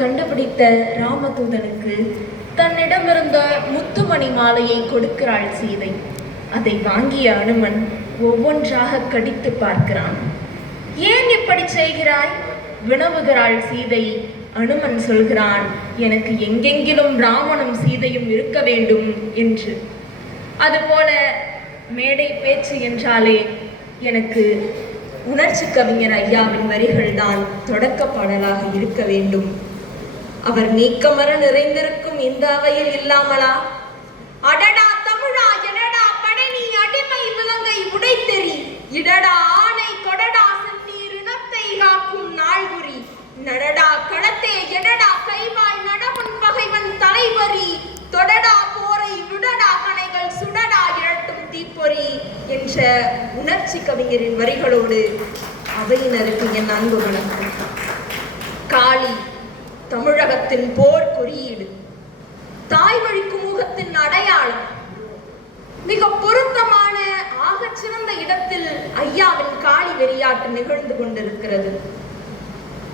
கண்டுபிடித்த ராமதூதனுக்கு தன்னிடமிருந்த முத்துமணி மாலையை கொடுக்கிறாள் சீதை. அதை வாங்கிய அனுமன் ஒவ்வொன்றாக கடித்து பார்க்கிறான். ஏன் இப்படி செய்கிறாய்? வினவுகிறாள் சீதை. அனுமன் சொல்கிறான், எனக்கு எங்கெங்கிலும் ராமனும் சீதையும் இருக்க வேண்டும் என்று. அதுபோல மேடை பேச்சு என்றாலே எனக்கு உணர்ச்சி கவிஞர் ஐயாவின் வரிகள் தான் தொடக்க பாடலாக இருக்க வேண்டும். அவர் நீக்கமர நிறைந்திருக்கும் இந்த அவையில் இல்லாமலா? அடடா தமிழா, எடடா படனி, அடிமை விலங்கை உடைத்தெறி, இடடா ஆணை கொடடா செந்நீர் இனத்தை காக்கும் நாள்குறி, நடடா களத்தே எடடா கைவாய் நடவன் பகைவன் தலைவரி, தொடடா போரை விடடா கணைகள் சுடடா இரட்டும் தீப்பொறி என்ற உணர்ச்சி கவிஞரின் வரிகளோடு அவையினருக்கு என் அன்பு வணக்கம். காளி தமிழகத்தின் போர் குறியீடு, தாய்மொழி குமுகத்தின் அடையாளம். மிக பொருத்தமான ஆகச் சிறந்த இடத்தில் ஐயாவின் காளி வெறியாட்டு நிகழ்ந்து கொண்டிருக்கிறது.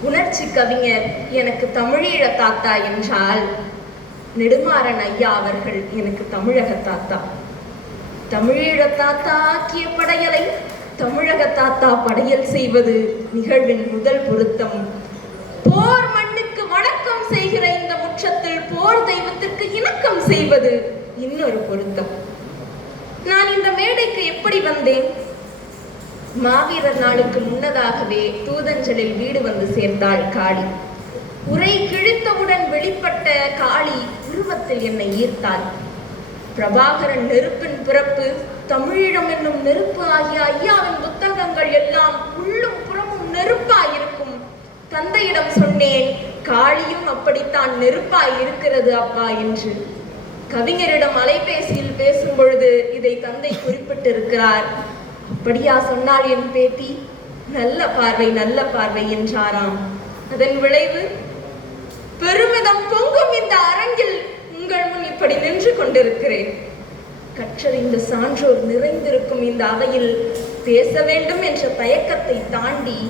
உணர்ச்சி கவிஞர் எனக்கு தமிழீழ தாத்தா என்றால் நெடுமாறன் ஐயா அவர்கள் எனக்கு தமிழக தாத்தா. தமிழீழ தாத்தா ஆக்கிய படையலை தமிழக தாத்தா படையல் செய்வது நிகழ்வின் முதல் பொருத்தம். போர் மண்ணுக்கு வணக்கம் செய்கிற இந்த முற்றத்தில் போர் தெய்வத்திற்கு இணக்கம் செய்வது இன்னொரு பொருத்தம். நான் இந்த மேடைக்கு எப்படி வந்தேன்? மாவீரர் நாளுக்கு முன்னதாகவே தூதஞ்சலில் வீடு வந்து சேர்ந்தாள் காளி. உரை கிழித்தவுடன் வெளிப்பட்ட காளி உருவத்தில் என்னை ஈர்த்தாள். பிரபாகரன் நெருப்பின் பிறப்பு, தமிழீழம் என்னும் நெருப்பு ஆகிய ஐயாவின் புத்தகங்கள் எல்லாம் உள்ளும் புறமும் நெருப்பாயிருக்கும். தந்தையிடம் சொன்னேன், காளியும் அப்படித்தான் நெருப்பாய் இருக்கிறது அப்பா என்று. கவிஞரிடம் அலைபேசியில் பேசும் பொழுது இதை தந்தை குறிப்பிட்டிருக்கிறார். அப்படியா சொன்னாள் என் பேத்தி? நல்ல பார்வை நல்ல பார்வை என்றாராம். அதன் விளைவு பெருமிதம் பொங்கும் இந்த அரங்கில் உங்கள் முன் இப்படி நின்று கொண்டிருக்கிறேன். கற்றறிந்த சான்றோர் நிறைந்திருக்கும் இந்த அவையில் பேச வேண்டும் என்ற தயக்கத்தை தாண்டி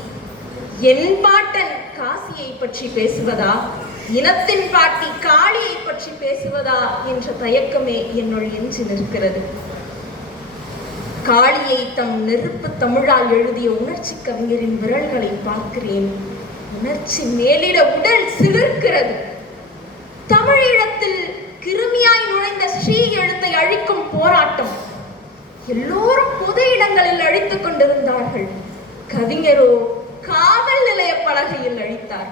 என் பாட்டன் காசியை பற்றி பேசுவதா, இனத்தின் பாட்டி காளியை பற்றி பேசுவதா என்ற தயக்கமே என்னுள் எஞ்சி நிற்கிறது. காளியை தம் நெருப்பு தமிழால் எழுதிய உணர்ச்சி கவிஞரின் விரல்களை பார்க்கிறேன். உணர்ச்சி மேலிட உடல் சிலிர்க்கிறது. தமிழீழத்தில் கிருமியாய் நுழைந்த ஸ்ரீ எழுத்தை அழிக்கும் போராட்டம். எல்லோரும் பொது இடங்களில் அழித்துக் கொண்டிருந்தார்கள். கவிஞரோ காவல் நிலைய பலகையில் அழித்தார்.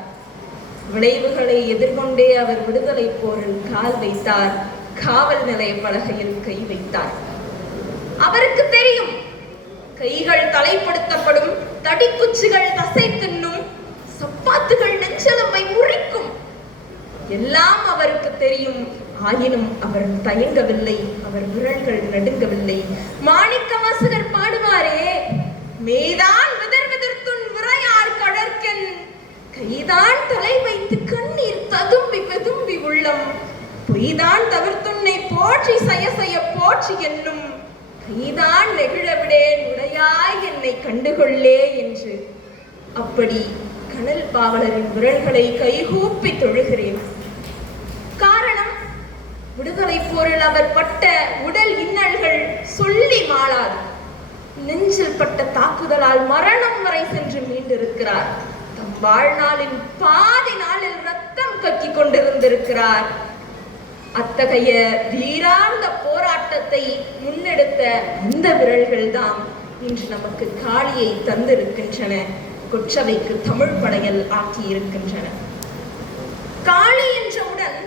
விளைவுகளை எதிர்கொண்டே அவர் விடுதலை போரில் கால் வைத்தார். காவல் நிலைய பலகையில் கை வைத்தார். அவருக்கு தெரியும், கைகள் தலைப்படுத்தப்படும், தடிக்குச்சிகள் தசை தின்னும், சப்பாத்துகள் நெஞ்செலும்பை முறிக்கும். எல்லாம் அவருக்கு தெரியும். ஆயினும் அவர் தயங்கவில்லை. அவர் விரல்கள் நடுங்கவில்லை. மாணிக்க வாசகர் பாடுவாரே, மேதான் விதர் விதர்த்துன் விரையார் கடற்கென், கைதான் தலை வைத்து கண்ணீர் ததும்பி பெதும்பி உள்ளம், பொய்தான் தவிர்த்துன்னை போற்றி சயசய போற்றி என்னும், கைதான் நெகிழவிடேன் உடையாய் என்னை கண்டுகொள்ளே என்று. அப்படி கனல் பாவலரின் விரல்களை கைகூப்பி தொழுகிறேன். காரணம், விடுதலை போரில் அவர் பட்ட உடல் இன்னல்கள் சொல்லி மாளாது. நெஞ்சில் பட்ட தாக்குதலால் மரணம் வரை சென்று மீண்டிருக்கிறார். தம் வாழ்நாளின் பாதி நாளில் ரத்தம் கக்கி கொண்டிருந்திருக்கிறார். அத்தகைய வீரார்ந்த போராட்டத்தை முன்னெடுத்த அந்த விரல்கள் தான் இன்று நமக்கு காளியை தந்திருக்கின்றன, கொற்றவைக்கு தமிழ் படையல் ஆக்கி இருக்கின்றன. காளி என்றவுடன்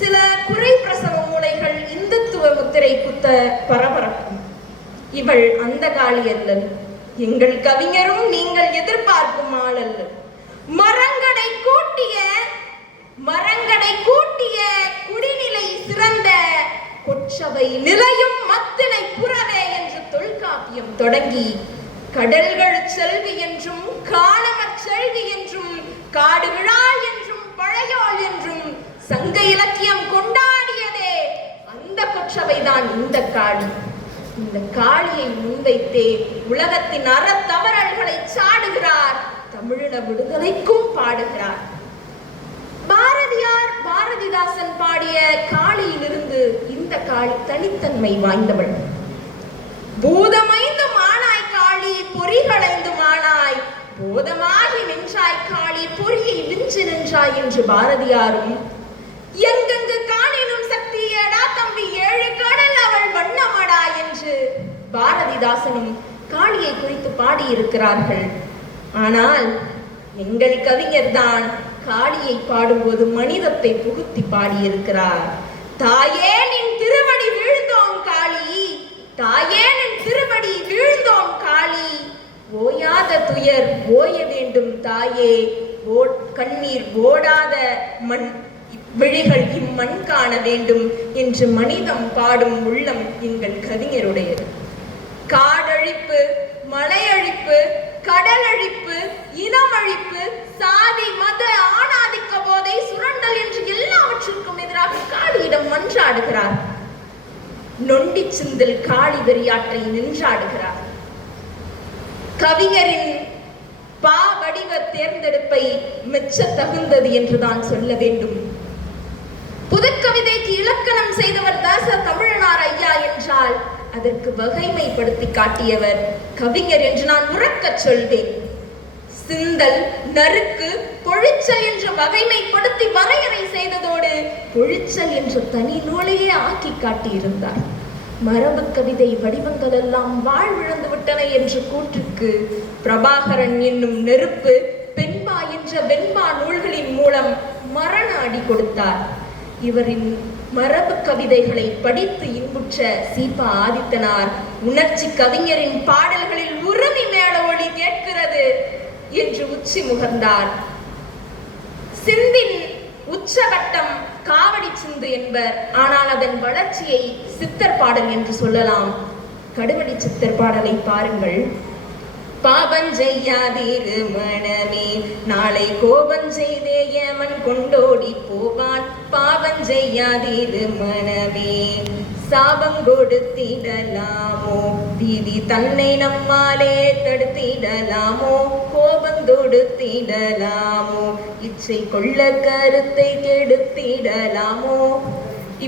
சில குறை பிரசவ மூளைகள் இந்துத்துவ முத்திரை குத்த பரபரக்கும். இவள் அந்த காளி அல்ல. எங்கள் கவிஞரும் நீங்கள் எதிர்பார்க்கும் ஆள் அல்ல. மரங்கடை கூட்டிய குடிநிலை சிறந்த கொற்றவை நிலையும் மத்தினை புறவே என்று தொல்காப்பியம் தொடங்கி கடல்கள் செல்வி என்றும் காலமற் செல்வி என்றும் காடு விழா என்றும் பழையோள் என்றும் சங்க இலக்கியம் கொண்டாடியதே அந்த கொற்றவைதான் இந்த காளி. இந்த காளியை முன்வைத்தே உலகத்தின் அறத்தவறல்களை சாடுகிறார். தமிழின விடுதலைக்கும் பாடுகிறார். பாரதிதாசன் பாடிய காளியிலிருந்து இந்த காளி தனித்தன்மை வாய்ந்தவள். பூதமைந்து மானாய் காளி பொறிகளைந்து மானாய், போதமாகி நின்றாய் காளி பொறியை விஞ்சு நின்றாய் என்று பாரதியாரும், எங்கெங்கு காணினும் சக்தியடா தம்பி ஏழு கடல் அவள் வண்ணமடா என்று பாரதிதாசனும் காளியை குறித்து பாடியிருக்கிறார்கள். ஆனால் எங்கள் கவிஞர் தான் காளியை பாடும்போது மனிதத்தை புகுத்தி பாடியிருக்கிறார். தாயே நின் திருவடி வீழ்ந்தோம் காளி, தாயே நின் திருவடி வீழ்ந்தோம் காளி, ஓயாத துயர் ஓய வேண்டும் தாயே, கண்ணீர் ஓடாத மண் விழிகள் இம்மண் காண வேண்டும் என்று மனிதம் பாடும் உள்ளம் எங்கள் கவிஞருடையது. காடழிப்பு, மலையழிப்பு, கடலழிப்பு, இனமழிப்பு, சாதி மத ஆணாதிக்க போதை சுரண்டல் என்று எல்லாவற்றிற்கும் எதிராக காளியிடம் மன்றாடுகிறார். நொண்டி சிந்தில் காளி வெறியாற்றை நின்றாடுகிறார். கவிஞரின் பா வடிவ தேர்ந்தெடுப்பை மெச்ச தகுந்தது என்றுதான் சொல்ல வேண்டும். புதுக்கவிதைக்கு இலக்கணம் செய்தவர் தாச தமிழனார் ஐயா என்றால் அதற்கு வகைமைப்படுத்தி காட்டியவர் கவிஞர் என்று நான் உறக்கச் சொல்வேன். சிந்தல், நறுக்கு, பொழிச்சல் என்று வகைமைப்படுத்தி வரையறை செய்ததோடு பொழிச்சல் என்ற தனி நூலையே ஆக்கி காட்டியிருந்தார். மரபு கவிதை வடிவங்கள் எல்லாம் வாழ்விழந்து விட்டன என்ற கூற்றுக்கு பிரபாகரன் என்னும் நெருப்பு, பெண்பா என்ற வெண்பா நூல்களின் மூலம் மரண அடி கொடுத்தார். இவரின் மரபு கவிதைகளை படித்து இன்புற்ற சீபா ஆதித்தனார் உணர்ச்சி கவிஞரின் பாடல்களில் உரிமை மேல ஒளி கேட்கிறது என்று உச்சி முகர்ந்தார். சிந்தின் உச்சகட்டம் காவடி சிந்து என்பர். ஆனால் அதன் வளர்ச்சியை சித்தர் பாடல் என்று சொல்லலாம். கடுவடி சித்தர் பாடலை பாருங்கள். பாபஞ்செய்யாதீரு மனமே, நாளை கோபஞ்செய்தே யமன் கொண்டோடி போவான். பாபஞ்செய்யாதீரு மனமே, சாபம் கொடுத்திடலாமோ, விதி தன்னை நம்மாலே தடுத்திடலாமோ, கோபம் தொடுத்திடலாமோ, இச்சை கொள்ள கருத்தை கெடுத்திடலாமோ.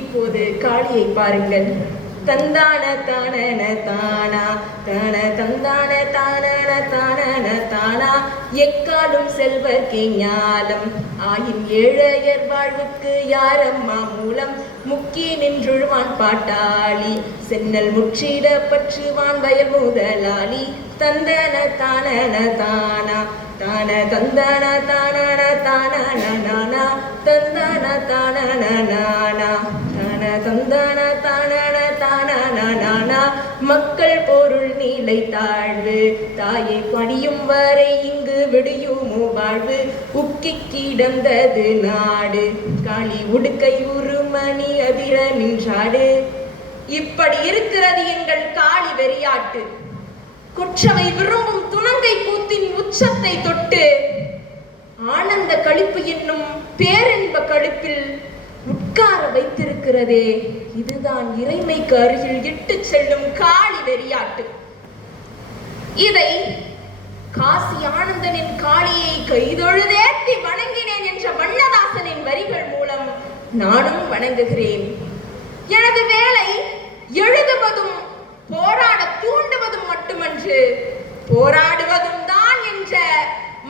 இப்போது காளியை பாருங்கள். தந்தான தானன தானா, தான தந்தான தானன தானன தானா, எக்காலும் செல்வர்க்கே ஞாலம் ஆயின் ஏழையர் வாழ்வுக்கு யாரம்மா மூலம். முக்கி நின்றுழுவான் பாட்டாளி, சென்னல் முற்றிட பற்றுவான் வயல் முதலாளி. தந்தன தானன தானா, தான தந்தன தானன தானன நானா, தந்தன தானன நானா, தான தந்தன தானன தானன நானா. மக்கள் பொருள் நீலை தாழ்வு, தாயை பணியும் வரை இங்கு விடியுமோ வாழ்வு. உக்கி கிடந்தது நாடு, காளி உடுக்கை உருமணி அதிர நின்றாடு. இப்படி இருக்கிறது எங்கள் காளி வெறியாட்டு. குற்றவை விரும்பும் துணங்கை கூத்தின் உச்சத்தை தொட்டு ஆனந்த களிப்பு என்னும் பேரின்ப களிப்பில் உட்கார வைத்திருக்கிறதே, இதுதான் இறைமைக்கு அருகில் இட்டு செல்லும் காளி வெறியாட்டு. இதை காசி ஆனந்தனின் காளியை கைதொழுதேத்தி வணங்கினேன் என்ற வண்ணதாசனின் வரிகள் மூலம் நானும் வணங்குகிறேன். எனது வேலை எழுதுவதும் போராட தூண்டுவதும் மட்டுமன்று, போராடுவதும் தான் என்ற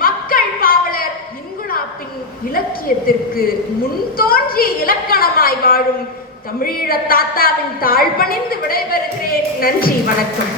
மக்கள் பாவலர் இன்குலாப்பின் இலக்கியத்திற்கு முன் தோன்றிய இலக்கணமாய் வாழும் தமிழீழ தாத்தாவின் தாழ் பணிந்து விடைபெறுகிறேன். நன்றி, வணக்கம்.